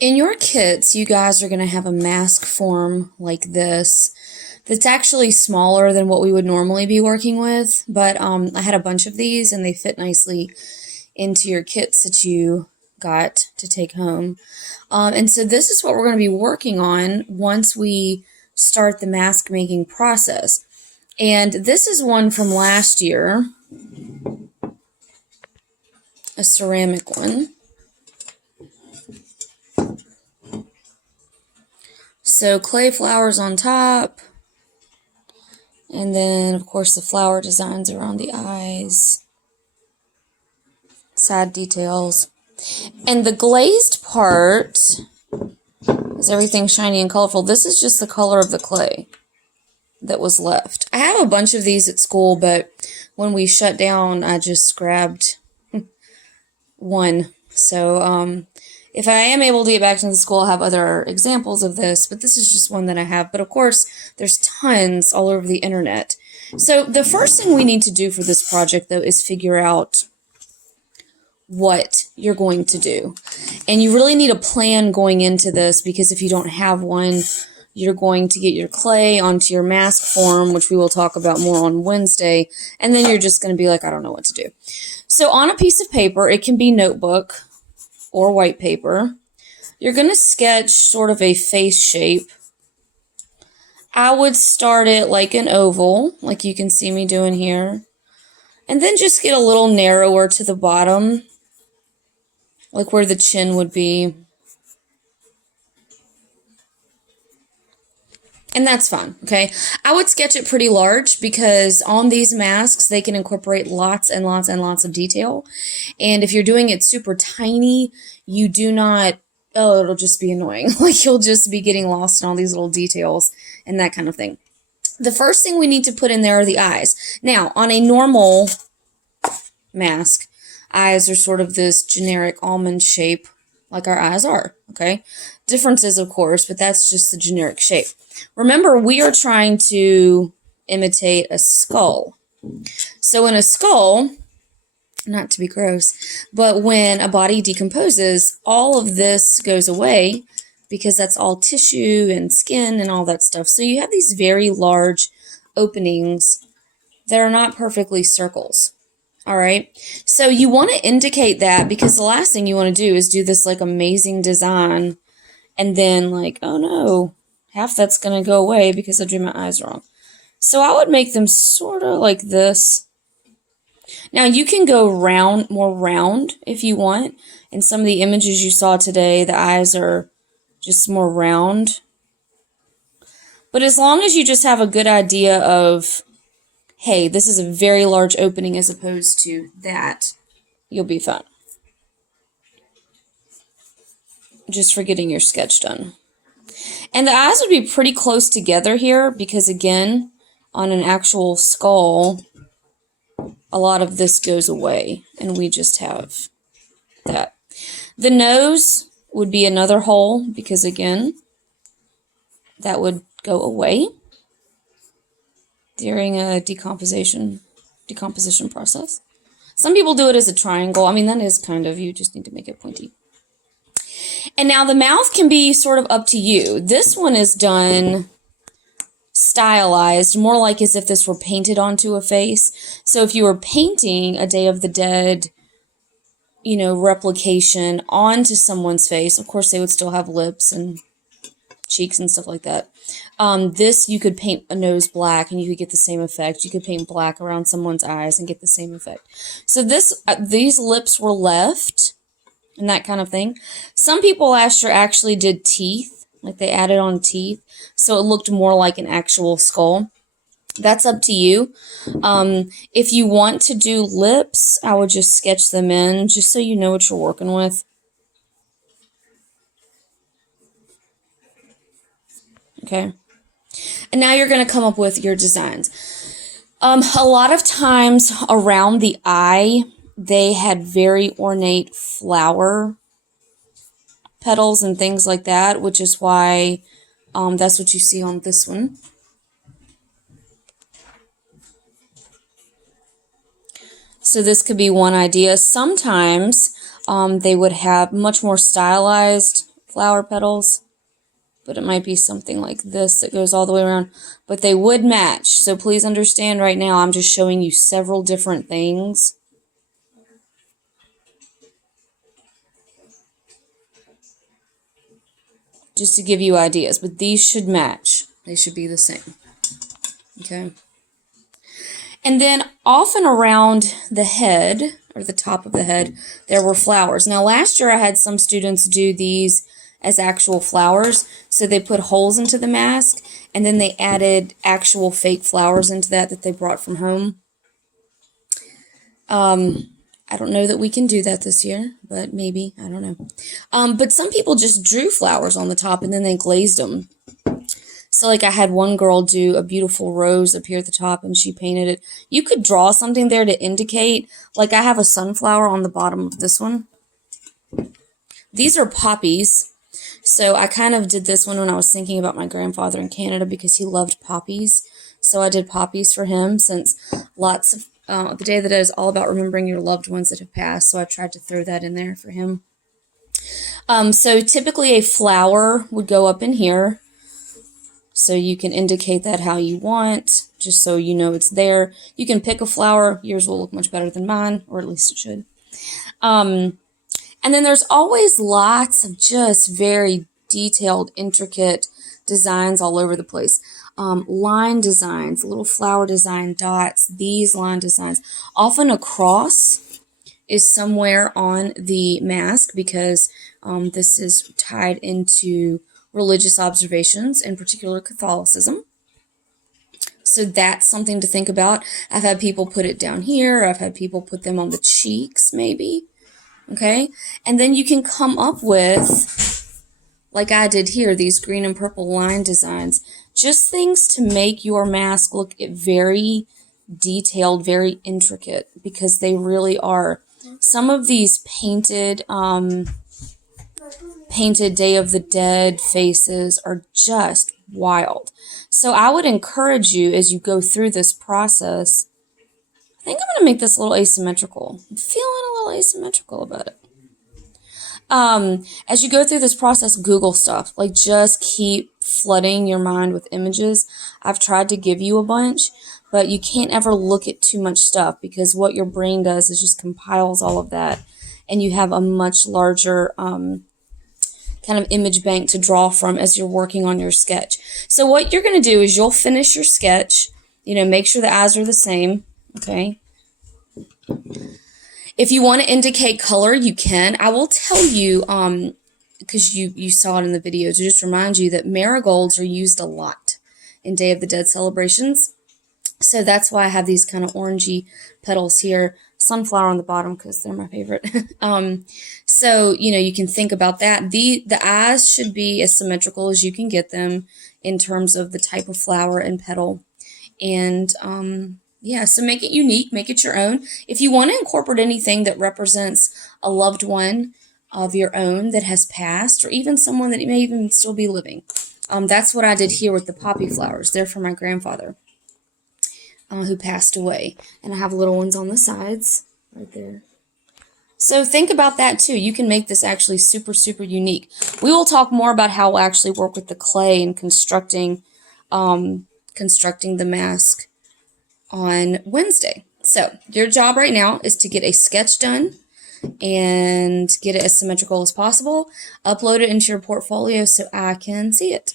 In your kits, you guys are going to have a mask form like this that's actually smaller than what we would normally be working with, but I had a bunch of these and they fit nicely into your kits that you got to take home. And so this is what we're going to be working on once we start the mask making process. And this is one from last year, a ceramic one. So clay flowers on top, and then of course the flower designs around the eyes, sad details. And the glazed part is everything shiny and colorful. This is just the color of the clay that was left. I have a bunch of these at school, but when we shut down, I just grabbed one. So if I am able to get back to the school, I'll have other examples of this, but this is just one that I have. But of course, there's tons all over the internet. So the first thing we need to do for this project, though, is figure out what you're going to do. And you really need a plan going into this, because if you don't have one, you're going to get your clay onto your mask form, which we will talk about more on Wednesday, and then you're just going to be like, I don't know what to do. So on a piece of paper, it can be notebook or white paper, you're going to sketch sort of a face shape. I would start it like an oval, like you can see me doing here, and then just get a little narrower to the bottom, like where the chin would be. And that's fine, okay? I would sketch it pretty large because on these masks, they can incorporate lots and lots and lots of detail. And if you're doing it super tiny, you do not, oh, it'll just be annoying. Like you'll just be getting lost in all these little details and that kind of thing. The first thing we need to put in there are the eyes. Now, on a normal mask, eyes are sort of this generic almond shape like our eyes are, okay? Differences, of course, but that's just the generic shape. Remember, we are trying to imitate a skull. So in a skull, not to be gross, but when a body decomposes, all of this goes away because that's all tissue and skin and all that stuff. So you have these very large openings that are not perfectly circles. All right, so you want to indicate that, because the last thing you want to do is do this like amazing design and then like, oh no, half that's going to go away because I drew my eyes wrong. So I would make them sort of like this. Now you can go round, more round if you want. In some of the images you saw today, the eyes are just more round. But as long as you just have a good idea of, hey, this is a very large opening as opposed to that, you'll be fine. Just for getting your sketch done. And the eyes would be pretty close together here because, again, on an actual skull, a lot of this goes away, and we just have that. The nose would be another hole because, again, that would go away during a decomposition process. Some people do it as a triangle. I mean, that is kind of, you just need to make it pointy. And now the mouth can be sort of up to you. This one is done stylized, more like as if this were painted onto a face. So if you were painting a Day of the Dead, you know, replication onto someone's face, of course they would still have lips and cheeks and stuff like that. This, you could paint a nose black and you could get the same effect. You could paint black around someone's eyes and get the same effect. So this, these lips were left and that kind of thing. Some people last year actually did teeth, like they added on teeth, so it looked more like an actual skull. That's up to you. If you want to do lips, I would just sketch them in just so you know what you're working with. Okay. And now you're going to come up with your designs. A lot of times around the eye, they had very ornate flower petals and things like that, which is why that's what you see on this one. So this could be one idea. Sometimes they would have much more stylized flower petals, but it might be something like this that goes all the way around, but they would match. So please understand right now, I'm just showing you several different things. Just to give you ideas, but these should match. They should be the same. Okay. And then off and around the head, or the top of the head, there were flowers. Now last year I had some students do these as actual flowers. So they put holes into the mask, and then they added actual fake flowers into that they brought from home. I don't know that we can do that this year, but maybe, I don't know. But some people just drew flowers on the top and then they glazed them. So like I had one girl do a beautiful rose up here at the top and she painted it. You could draw something there to indicate, like I have a sunflower on the bottom of this one. These are poppies. So I kind of did this one when I was thinking about my grandfather in Canada because he loved poppies. So I did poppies for him since lots of, the Day of the Dead is all about remembering your loved ones that have passed. So I tried to throw that in there for him. So typically a flower would go up in here. So you can indicate that how you want, just so you know it's there. You can pick a flower. Yours will look much better than mine, or at least it should. And then there's always lots of just very detailed, intricate designs all over the place. Line designs, little flower design dots, these line designs. Often a cross is somewhere on the mask because this is tied into religious observations, in particular Catholicism. So that's something to think about. I've had people put it down here. I've had people put them on the cheeks, maybe. Okay? And then you can come up with, like I did here, these green and purple line designs. Just things to make your mask look very detailed, very intricate, because they really are. Some of these painted Day of the Dead faces are just wild. So I would encourage you as you go through this process, I think I'm going to make this a little asymmetrical. I'm feeling a little asymmetrical about it. As you go through this process, Google stuff. Like just keep flooding your mind with images. I've tried to give you a bunch, but you can't ever look at too much stuff because what your brain does is just compiles all of that and you have a much larger kind of image bank to draw from as you're working on your sketch. So what you're going to do is you'll finish your sketch, make sure the eyes are the same, okay? If you want to indicate color, you can. I will tell you, because you saw it in the video, to just remind you that marigolds are used a lot in Day of the Dead celebrations. So that's why I have these kind of orangey petals here. Sunflower on the bottom because they're my favorite. So, you can think about that. The eyes should be as symmetrical as you can get them in terms of the type of flower and petal. And, yeah, so make it unique, make it your own. If you want to incorporate anything that represents a loved one of your own that has passed, or even someone that may even still be living, that's what I did here with the poppy flowers. They're for my grandfather. Who passed away. And I have little ones on the sides right there. So think about that too. You can make this actually super, super unique. We will talk more about how we'll actually work with the clay and constructing the mask on Wednesday. So your job right now is to get a sketch done and get it as symmetrical as possible. Upload it into your portfolio so I can see it.